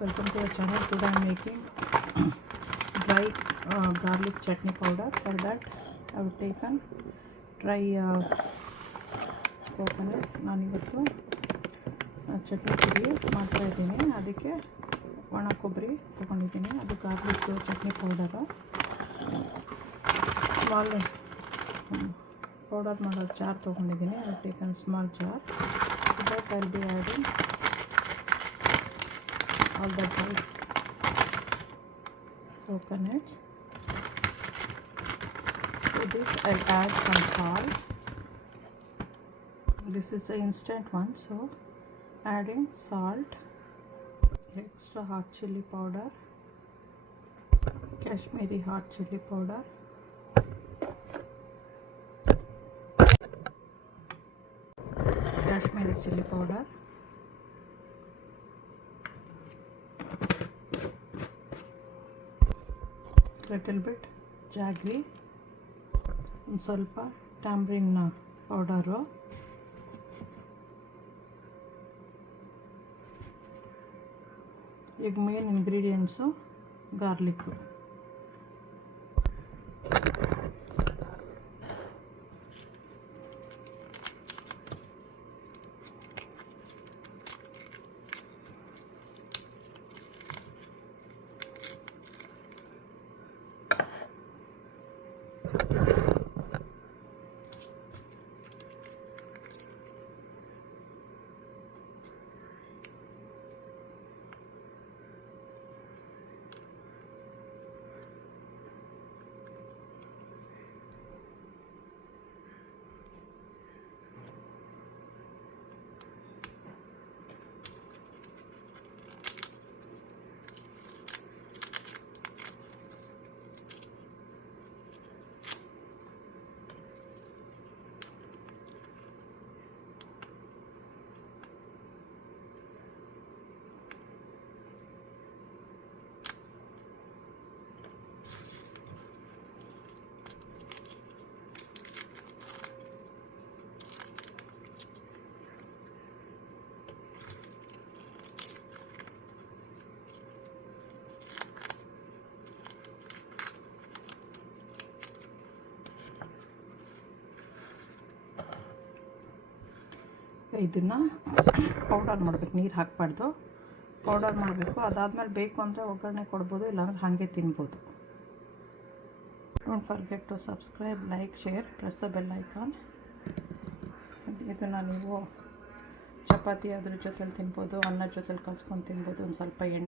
Welcome to the channel. Today I am making dry garlic chutney powder. For that I have taken dry coconut. ನಾನು ಇವತ್ತು ಚಟ್ನಿ ಪುಡಿ ಮಾಡ್ತಾ ಇದ್ದೀನಿ. ಅದಕ್ಕೆ ಒಣ ಕೊಬ್ಬರಿ ತಗೊಂಡಿದ್ದೀನಿ. ಅದು garlic chutney powder. Small powder ಮಾಡೋ ಜಾರ್ ತಗೊಂಡಿದ್ದೀನಿ. I have taken small jar. That I will be adding all the dry coconuts. To this I'll add some salt. This is the instant one, so adding salt, extra hot chili powder, Kashmiri hot chili powder, Kashmiri chili powder, little bit jaggery, ಒಂದು ಸ್ವಲ್ಪ tamarind powder, ಈಗ main ingredients garlic. ಇದನ್ನು powder ಮಾಡಬೇಕು, ನೀರು ಹಾಕಬಾರ್ದು, powder ಮಾಡಬೇಕು. ಅದಾದಮೇಲೆ ಬೇಕು ಅಂದರೆ ಒಗ್ಗರಣೆ ಕೊಡ್ಬೋದು, ಇಲ್ಲಾಂದ್ರೆ ಹಾಗೆ ತಿನ್ಬೋದು. Don't forget to subscribe, like, share, press the bell icon. ಇದನ್ನು ನೀವು ಚಪಾತಿ ಅದ್ರ ಜೊತೆಲಿ ತಿನ್ಬೋದು, ಅನ್ನದ ಜೊತೆಲಿ ಕಲ್ಸ್ಕೊಂಡು ತಿನ್ಬೋದು. ಒಂದು ಸ್ವಲ್ಪ ಎಣ್ಣೆ